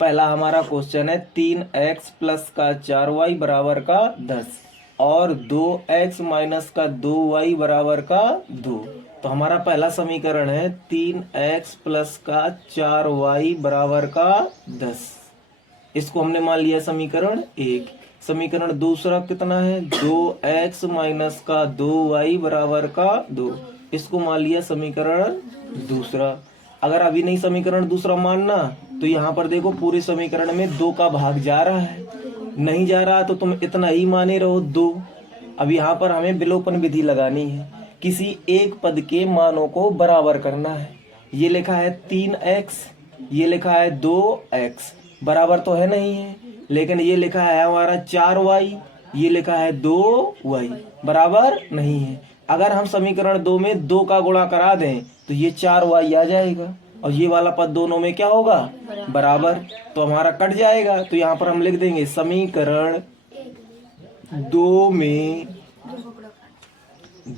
पहला हमारा क्वेश्चन है 3x प्लस का 4y बराबर का 10 और 2x माइनस का 2y बराबर का 2। तो हमारा पहला समीकरण है 3x प्लस का 4y बराबर का 10। इसको हमने मान लिया समीकरण 1। समीकरण दूसरा कितना है 2x माइनस का 2y बराबर का 2। इसको मान लिया समीकरण दूसरा। अगर अभी नहीं समीकरण दूसरा मानना तो यहाँ पर देखो पूरे समीकरण में 2 का भाग जा रहा है, नहीं जा रहा तो तुम इतना ही माने रहो 2। अब यहाँ पर हमें विलोपन विधि लगानी है, किसी एक पद के मानों को बराबर करना है। ये लिखा है 3x, ये लिखा है 2x, बराबर तो है नहीं है, लेकिन ये लिखा है हमारा 4y, ये लिखा है 2y, बराबर नहीं है। अगर हम समीकरण 2 में 2 का गुणा करा दें तो ये 4y आ जाएगा और ये वाला पद दोनों में क्या होगा बराबर, तो हमारा कट जाएगा। तो यहाँ पर हम लिख देंगे समीकरण 2 में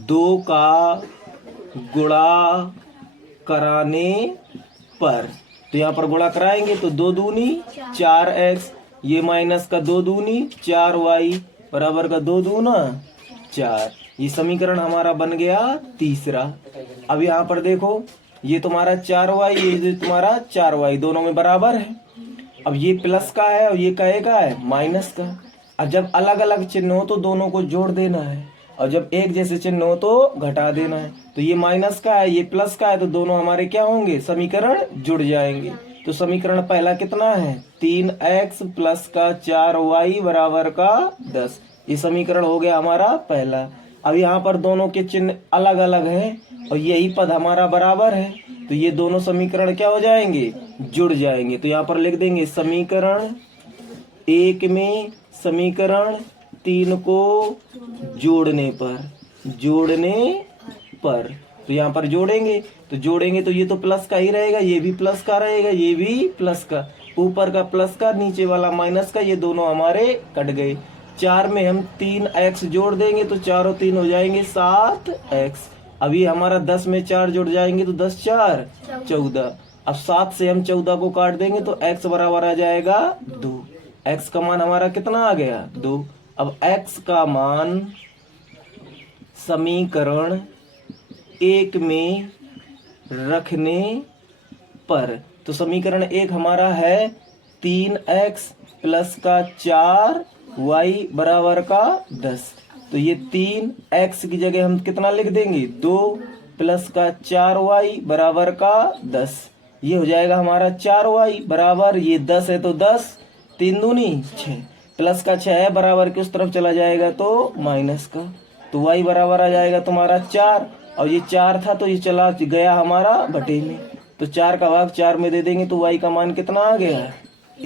2 का गुणा कराने पर, तो यहाँ पर गुणा कराएंगे तो 2 दूनी 4x, ये माइनस का 2 दूनी 4y बराबर का 2 दूना 4। ये समीकरण हमारा बन गया तीसरा। अब यहाँ पर देखो ये तुम्हारा 4y, ये तुम्हारा 4y दोनों में बराबर है। अब ये प्लस का है और ये कहे का है माइनस का। अब जब अलग अलग चिन्ह हो तो दोनों को जोड़ देना है और जब एक जैसे चिन्ह हो तो घटा देना है। तो ये माइनस का है, ये प्लस का है, तो दोनों हमारे क्या होंगे समीकरण जुड़ जाएंगे। तो समीकरण पहला कितना है 3x प्लस का 4y बराबर का 10। ये समीकरण हो गया हमारा पहला। अब यहाँ पर दोनों के चिन्ह अलग अलग हैं और यही पद हमारा बराबर है, तो ये दोनों समीकरण क्या हो जाएंगे जुड़ जाएंगे। तो यहाँ पर लिख देंगे समीकरण 1 में समीकरण 3 को जोड़ने पर, तो यहाँ पर जोड़ेंगे तो ये तो प्लस का ही रहेगा, ये भी प्लस का रहेगा, ये भी प्लस का, ऊपर का प्लस का नीचे वाला माइनस का, ये दोनों हमारे कट गए। 4 में हम 3x जोड़ देंगे तो 4 और 3 हो जाएंगे 7x। अभी हमारा 10 में 4 जुड़ जाएंगे तो 10 4 14। अब 7 से हम 14 को काट देंगे तो x बराबर आ जाएगा 2। x का मान हमारा कितना आ गया 2। अब x का मान समीकरण 1 में रखने पर, तो समीकरण 1 हमारा है 3x प्लस का 4y बराबर का 10। तो ये 3x की जगह हम कितना लिख देंगे 2 प्लस का 4y बराबर का 10। ये हो जाएगा हमारा 4y बराबर, ये 10 है तो 10, 3 दूनी 6, प्लस का 6 है बराबर के उस तरफ चला जाएगा तो माइनस का, तो y बराबर आ जाएगा तुम्हारा 4। और ये 4 था तो ये चला गया हमारा बटे में, तो 4 का भाग 4 में दे देंगे तो y का मान कितना आ गया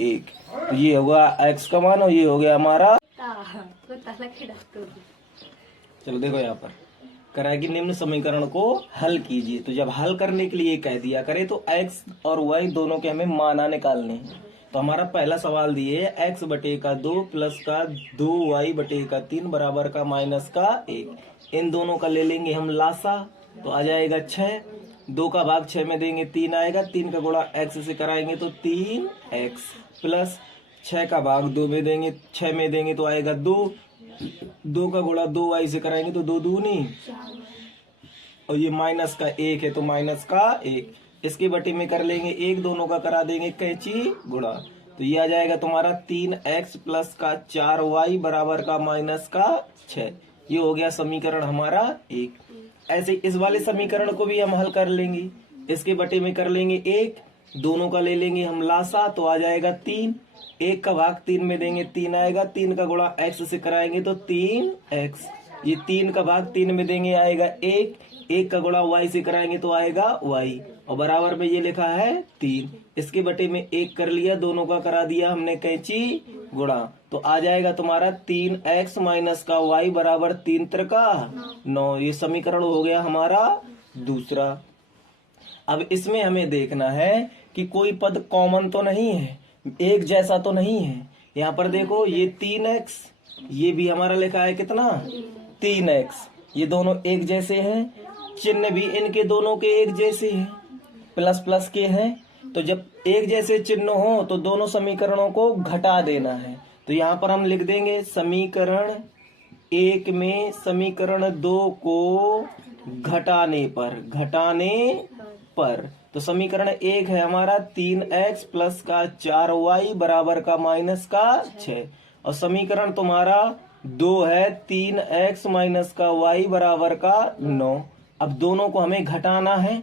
1। तो ये होगा x का मान और ये हो गया हमारा। चलो देखो यहाँ पर करा कि निम्न समीकरण को हल कीजिए। तो जब हल करने के लिए कह दिया करे तो x और y दोनों के हमें माना निकालने हैं। तो हमारा पहला सवाल दिए x बटे का 2 प्लस का 2y बटे का 3 बराबर का माइनस का 1। इन दोनों का ले लेंगे हम लासा, तो आ जाएगा 6। 2 का भाग 6 में देंगे 3 आएगा, 3 का गुणा x से कराएंगे तो 3x प्लस 6 का भाग 2 में देंगे 6 में देंगे तो आएगा 2। 2 का गुणा 2y से कराएंगे तो 2 दूनी, और ये माइनस का 1 है तो माइनस का 1। इसके बटे में कर लेंगे 1, दोनों का करा देंगे कैंची गुणा, तो ये आ जाएगा तुम्हारा 3x प्लस का 4y बराबर का माइनस का 6। ये हो गया समीकरण हमारा 1। ऐसे इस वाले समीकरण को भी हम हल कर लेंगे। इसके बटे में कर लेंगे 1, दोनों का ले लेंगे हम लासा, तो आ जाएगा 3। 1 का भाग 3 में देंगे 3 आएगा, 3 का गुणा x से कराएंगे तो 3x। ये 3 का भाग 3 में देंगे आएगा 1, 1 का गुणा y से कराएंगे तो आएगा y, और बराबर में ये लिखा है 3। इसके बटे में 1 कर लिया, दोनों का करा दिया हमने कैंची गुणा, तो आ जाएगा तुम्हारा 3x माइनस का y बराबर 3 त्रिका 9। ये समीकरण हो गया हमारा दूसरा। अब इसमें हमें देखना है कि कोई पद कॉमन तो नहीं है, एक जैसा तो नहीं है। यहाँ पर देखो ये 3x, ये भी हमारा लिखा है कितना 3x, ये दोनों एक जैसे हैं, चिन्ह भी इनके दोनों के एक जैसे हैं, प्लस प्लस के हैं। तो जब एक जैसे चिन्ह हो तो दोनों समीकरणों को घटा देना है। तो यहाँ पर हम लिख देंगे समीकरण 1 में समीकरण 2 को घटाने पर तो समीकरण 1 है हमारा 3x प्लस का 4y बराबर का माइनस का 6 और समीकरण तुम्हारा 2 है 3x माइनस का y बराबर का 9। अब दोनों को हमें घटाना है।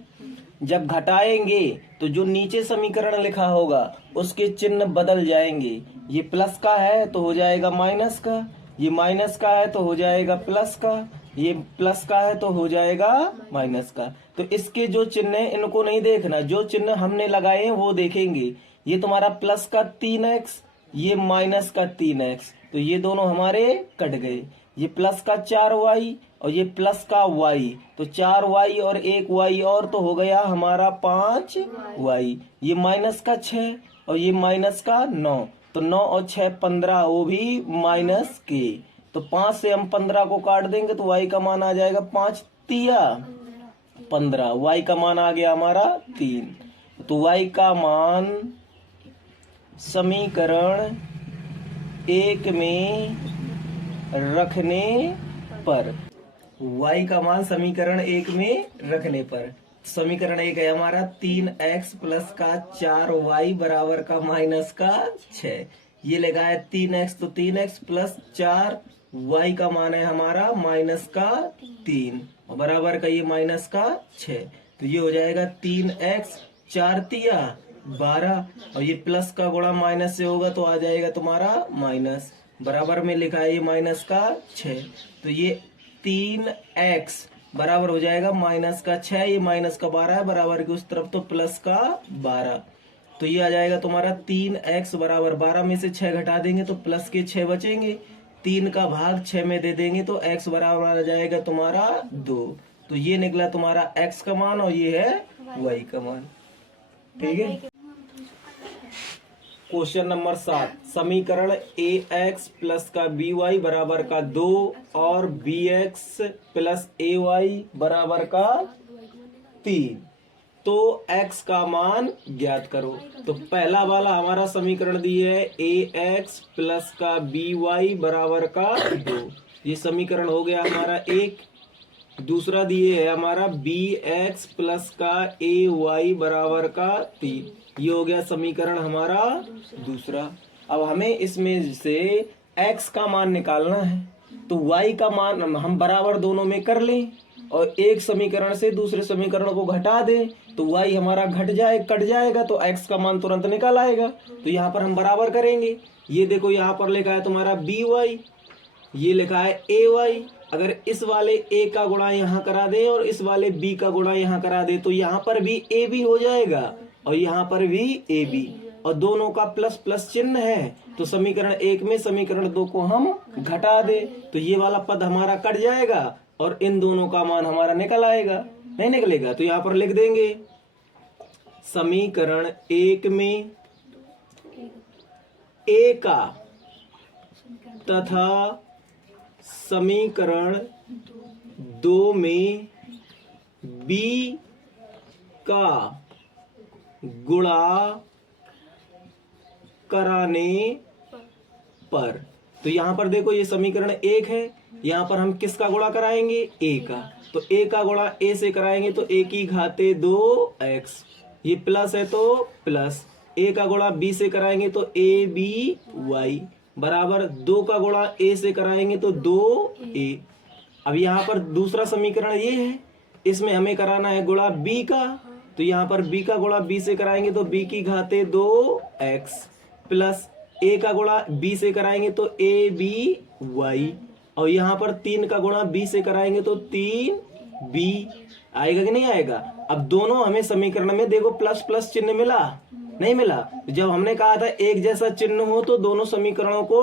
जब घटाएंगे तो जो नीचे समीकरण लिखा होगा उसके चिन्ह बदल जाएंगे। ये प्लस का है तो हो जाएगा माइनस का, ये माइनस का है तो हो जाएगा प्लस का, ये प्लस का है तो हो जाएगा माइनस का। तो इसके जो चिन्ह है इनको नहीं देखना, जो चिन्ह हमने लगाए हैं वो देखेंगे। ये तुम्हारा प्लस का 3x, ये माइनस का 3x, तो ये दोनों हमारे कट गए। ये प्लस का 4y और ये प्लस का y, तो 4y और 1y और तो हो गया हमारा 5y। ये माइनस का 6 और ये माइनस का 9, तो 9 और 6 15, वो भी माइनस के। तो 5 से हम 15 को काट देंगे तो y का मान आ जाएगा 5 तिया 15, y का मान आ गया हमारा 3। तो y का मान समीकरण 1 में रखने पर, y का मान समीकरण 1 में रखने पर समीकरण 1 है हमारा 3x प्लस का 4y बराबर का माइनस का 6। ये लिखा है 3x तो 3x प्लस 4y का मान है हमारा माइनस का 3 और बराबर का ये माइनस का 6। तो ये हो जाएगा 3x 4 तिया 12 और ये प्लस का गुणा माइनस से होगा तो आ जाएगा तुम्हारा माइनस, बराबर में लिखा है ये माइनस का 6। तो ये 3x बराबर हो जाएगा माइनस का 6, ये माइनस का 12 है, बराबर की उस तरफ तो प्लस का 12। तो ये आ जाएगा तुम्हारा 3x बराबर 12 में से 6 घटा देंगे तो प्लस के 6 बचेंगे, 3 का भाग 6 में दे देंगे तो x बराबर आ जाएगा तुम्हारा 2। तो ये निकला तुम्हारा x का मान और ये है y का मान। ठीक है। क्वेश्चन नंबर 7, समीकरण ax प्लस का by बराबर का 2 और bx प्लस ay बराबर का 3, तो x का मान ज्ञात करो। तो पहला वाला हमारा समीकरण दिए है ax प्लस का by बराबर का 2, ये समीकरण हो गया हमारा 1। दूसरा दिए है हमारा bx प्लस का ay बराबर का 3, ये हो गया समीकरण हमारा दूसरा। अब हमें इसमें से x का मान निकालना है, तो y का मान हम बराबर दोनों में कर लें और एक समीकरण से दूसरे समीकरण को घटा दें तो y हमारा कट जाएगा तो x का मान तुरंत निकल आएगा। तो यहाँ पर हम बराबर करेंगे। ये देखो यहाँ पर लिखा है तुम्हारा by, ये लिखा है ay। अगर इस वाले a का गुणा यहाँ करा दे और इस वाले b का गुणा यहाँ करा दे तो यहाँ पर भी ab हो जाएगा और यहाँ पर भी ab, और दोनों का प्लस प्लस चिन्ह है तो समीकरण 1 में समीकरण 2 को हम घटा दे तो ये वाला पद हमारा कट जाएगा और इन दोनों का मान हमारा निकल आएगा। नहीं निकलेगा तो यहाँ पर लिख देंगे समीकरण 1 में a का तथा समीकरण 2 में b का गुणा कराने पर। तो यहाँ पर देखो ये समीकरण 1 है, यहाँ पर हम किसका गुणा कराएंगे a का, तो a का गुणा a से कराएंगे तो a की घाते 2x, ये प्लस है तो प्लस, a का गुणा b से कराएंगे तो aby बराबर 2 का गुणा a से कराएंगे तो 2a। अब यहाँ पर दूसरा समीकरण ये है, इसमें हमें कराना है गुणा b का, तो यहाँ पर b का गुणा b से कराएंगे तो b की घाते 2x प्लस a का गुणा b से कराएंगे तो aby, और यहाँ पर 3 का गुणा b से कराएंगे तो 3b। आएगा कि नहीं आएगा। अब दोनों हमें समीकरण में देखो प्लस प्लस चिन्ह मिला, नहीं मिला। जब हमने कहा था एक जैसा चिन्ह हो तो दोनों समीकरणों को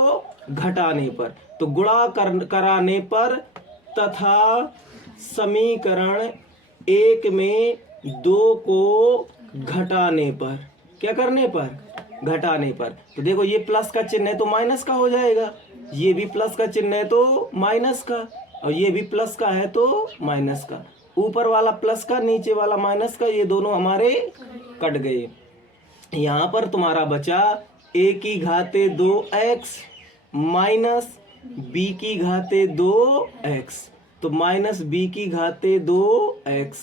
घटाने पर, तो गुणा कराने पर तथा समीकरण 1 में 2 को घटाने पर, क्या करने पर, घटाने पर। तो देखो ये प्लस का चिन्ह है तो माइनस का हो जाएगा, ये भी प्लस का चिन्ह है तो माइनस का, और ये भी प्लस का है तो माइनस का। ऊपर वाला प्लस का नीचे वाला माइनस का, ये दोनों हमारे कट गए। यहाँ पर तुम्हारा बचा a की घाते 2x माइनस b की घाते 2x, तो माइनस b की घाते 2x,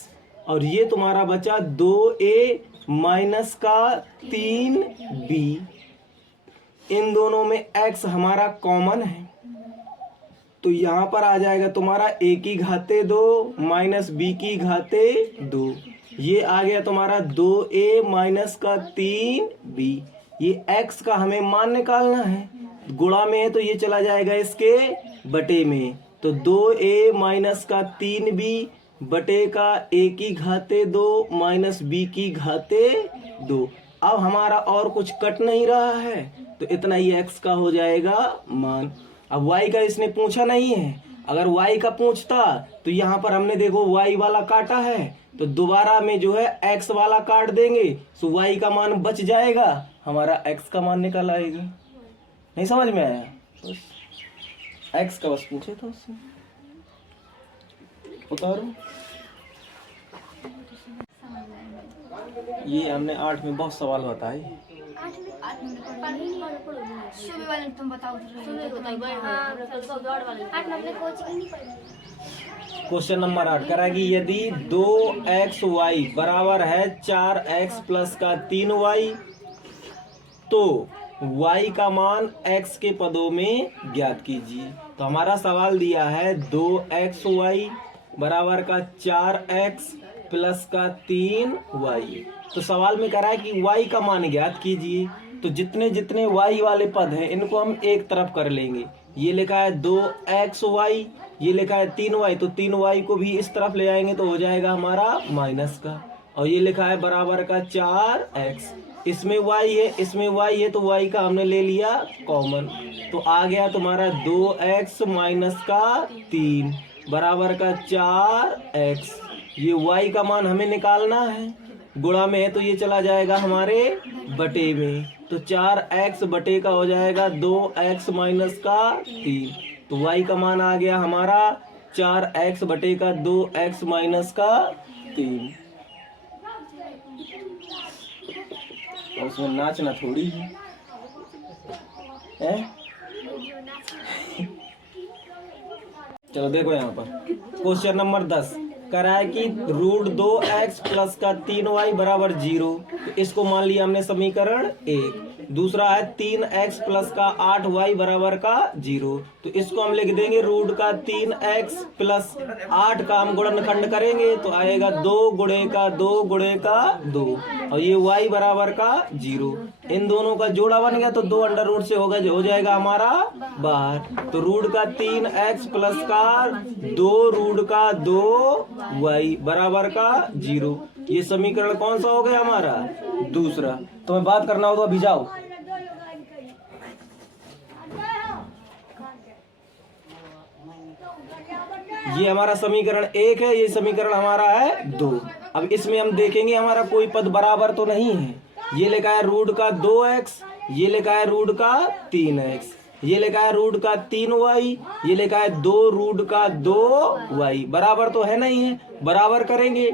और ये तुम्हारा बचा 2a माइनस का 3b। इन दोनों में x हमारा कॉमन है, तो यहाँ पर आ जाएगा तुम्हारा a की घाते 2 माइनस b की घाते 2, ये आ गया तुम्हारा 2a माइनस का 3b। ये x का हमें मान निकालना है, गुणा में है तो ये चला जाएगा इसके बटे में, तो 2a माइनस का 3b बटे का a की घाते 2 माइनस b की घाते 2। अब हमारा और कुछ कट नहीं रहा है, तो इतना ही x का हो जाएगा मान। अब y का इसने पूछा नहीं है, अगर y का पूछता तो यहाँ पर हमने देखो y वाला काटा है, तो दोबारा में जो है x वाला काट देंगे, तो y का मान बच जाएगा, हमारा x का मान निकल आएगा। नहीं समझ में आया? बस x का बस पूछे था उससे। उतारो, ये हमने 8 में बहुत सवाल बताए। तुम बताओ। क्वेश्चन नंबर 8 कराएगी, यदि 2xy बराबर है 4x प्लस का 3y, तो y का मान x के पदों में ज्ञात कीजिए। तो हमारा सवाल दिया है 2xy बराबर का 4x प्लस का 3y, तो सवाल में कह रहा है कि y का मान ज्ञात कीजिए। तो जितने जितने y वाले पद हैं इनको हम एक तरफ कर लेंगे। ये लिखा है 2xy, ये लिखा है 3y, तो 3y को भी इस तरफ ले आएंगे तो हो जाएगा हमारा माइनस का, और ये लिखा है बराबर का 4x, इसमें y है इसमें y है, तो y का हमने ले लिया कॉमन, तो आ गया तुम्हारा 2x माइनस का 3 बराबर का 4x। ये y का मान हमें निकालना है, गुणा में है तो ये चला जाएगा हमारे बटे में, तो 4x बटे का हो जाएगा 2x माइनस का 3, तो y का मान आ गया हमारा 4x बटे का 2x माइनस का 3। और उसमें नाचना थोड़ी है। चलो देखो यहाँ पर क्वेश्चन नंबर 10 करा है कि √2x प्लस का 3y बराबर 0, तो इसको मान लिया हमने समीकरण 1। दूसरा है 3x प्लस का 8y बराबर का 0, तो इसको हम लिख देंगे रूट का 3x प्लस 8 का हम गुणनखंड करेंगे तो आएगा 2 गुणे का 2 गुणे का 2, और ये y बराबर का 0। इन दोनों का जोड़ा बन गया तो 2 अंडर रूट से होगा हो जाएगा हमारा बाहर, तो रूट का 3x प्लस का 2 रूट का 2y बराबर का 0। ये समीकरण कौन सा हो गया हमारा? दूसरा। तो मैं बात करना हो तो अभी जाओ। ये हमारा समीकरण 1 है, ये समीकरण हमारा है 2। अब इसमें हम देखेंगे हमारा कोई पद बराबर तो नहीं है। ये लिखा है रूट का 2x, ये लिखा है रूट का 3x, ये लिखा है रूट का 3y, ये लिखा है 2 रूट का 2y, बराबर तो है नहीं है। बराबर करेंगे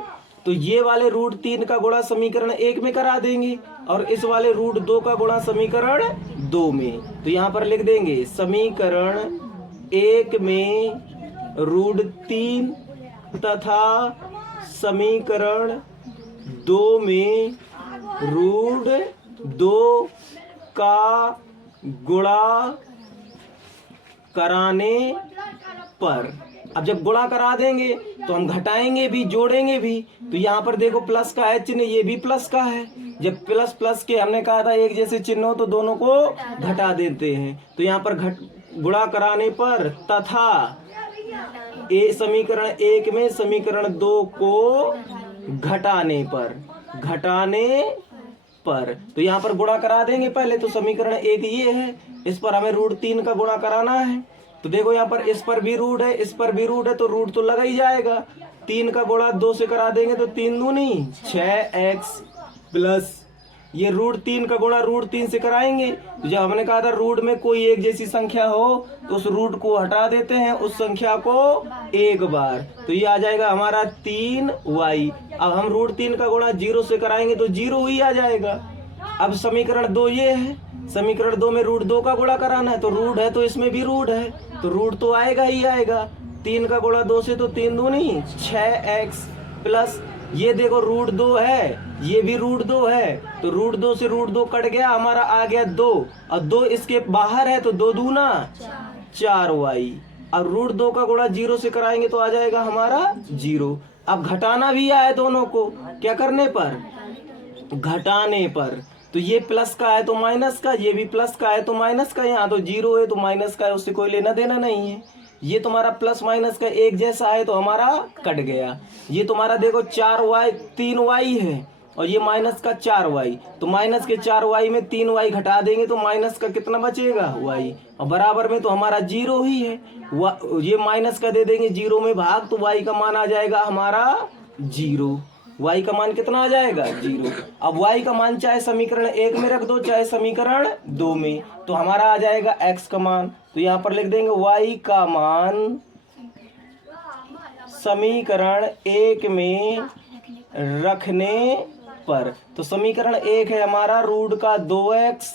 तो ये वाले √3 का गुणा समीकरण 1 में करा देंगे और इस वाले √2 का गुणा समीकरण 2 में। तो यहाँ पर लिख देंगे समीकरण 1 में √3 तथा समीकरण 2 में √2 का गुणा कराने पर। अब जब गुणा करा देंगे तो हम घटाएंगे भी जोड़ेंगे भी, तो यहाँ पर देखो प्लस का है चिन्ह, ये भी प्लस का है। जब प्लस प्लस के हमने कहा था एक जैसे चिन्ह हो तो दोनों को घटा देते हैं, तो यहाँ पर गुणा कराने पर तथा समीकरण 1 में समीकरण 2 को घटाने पर, तो यहाँ पर गुणा करा देंगे पहले। तो समीकरण 1 ये है, इस पर हमें √3 का गुणा कराना है। तो देखो यहाँ पर इस पर भी रूट है, इस पर भी रूट है, तो रूट तो लगा ही जाएगा। 3 का गुणा 2 से करा देंगे तो 3 दूनी 6x प्लस ये √3 का गुणा √3 से कराएंगे। तो जब हमने कहा था रूट में कोई एक जैसी संख्या हो तो उस रूट को हटा देते हैं, उस संख्या को एक बार, तो ये आ जाएगा हमारा 3y। अब हम √3 का गुणा 0 से कराएंगे तो 0 ही आ जाएगा। अब समीकरण 2 ये है, समीकरण 2 में रूट 2 का गुणा कराना है, तो रूट है तो इसमें भी रूट है, तो रूट तो आएगा ही आएगा। 3 का गुणा 2 से तो 3 दूनी 6x प्लस ये देखो रूट 2 है, ये भी रूट 2 है, तो रूट 2 से रूट 2 कट गया, हमारा आ गया 2, और 2 इसके बाहर है तो 2 दूना 4y। अब रूट 2 का गुणा 0 से कराएंगे तो आ जाएगा हमारा 0। अब घटाना भी है दोनों को, क्या करने पर, घटाने पर। तो ये प्लस का है तो माइनस का, ये भी प्लस का है तो माइनस का, यहाँ तो 0 है तो माइनस का है, उससे कोई लेना देना नहीं है। ये तुम्हारा प्लस माइनस का एक जैसा है तो हमारा कट गया। ये तुम्हारा देखो 4y 3y है और ये माइनस का 4y, तो माइनस के 4y में 3y घटा देंगे तो माइनस का कितना बचेगा y, और बराबर में तो हमारा 0 ही है। ये माइनस का दे देंगे 0 में भाग, तो y का मान आ जाएगा हमारा 0। y का मान कितना आ जाएगा 0। अब y का मान चाहे समीकरण 1 में रख दो चाहे समीकरण 2 में, तो हमारा आ जाएगा x का मान, तो यहाँ पर लिख देंगे y का मान समीकरण 1 में रखने पर। तो समीकरण 1 है हमारा रूट का 2x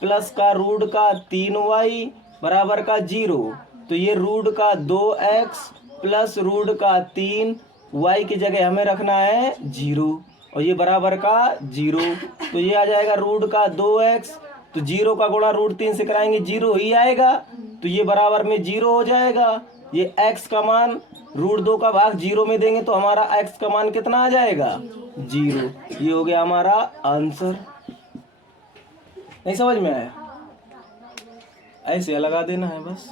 प्लस का रूट का 3y बराबर का 0, तो ये रूट का 2x प्लस रूट का 3y की जगह हमें रखना है 0, और ये बराबर का 0, तो ये आ जाएगा रूट का 2x, तो 0 का गुणा रूट 3 से कराएंगे 0 ही आएगा, तो ये बराबर में 0 हो जाएगा। ये x का मान रूट 2 का भाग 0 में देंगे तो हमारा x का मान कितना आ जाएगा 0। ये हो गया हमारा आंसर। नहीं समझ में आया, ऐसे लगा देना है बस।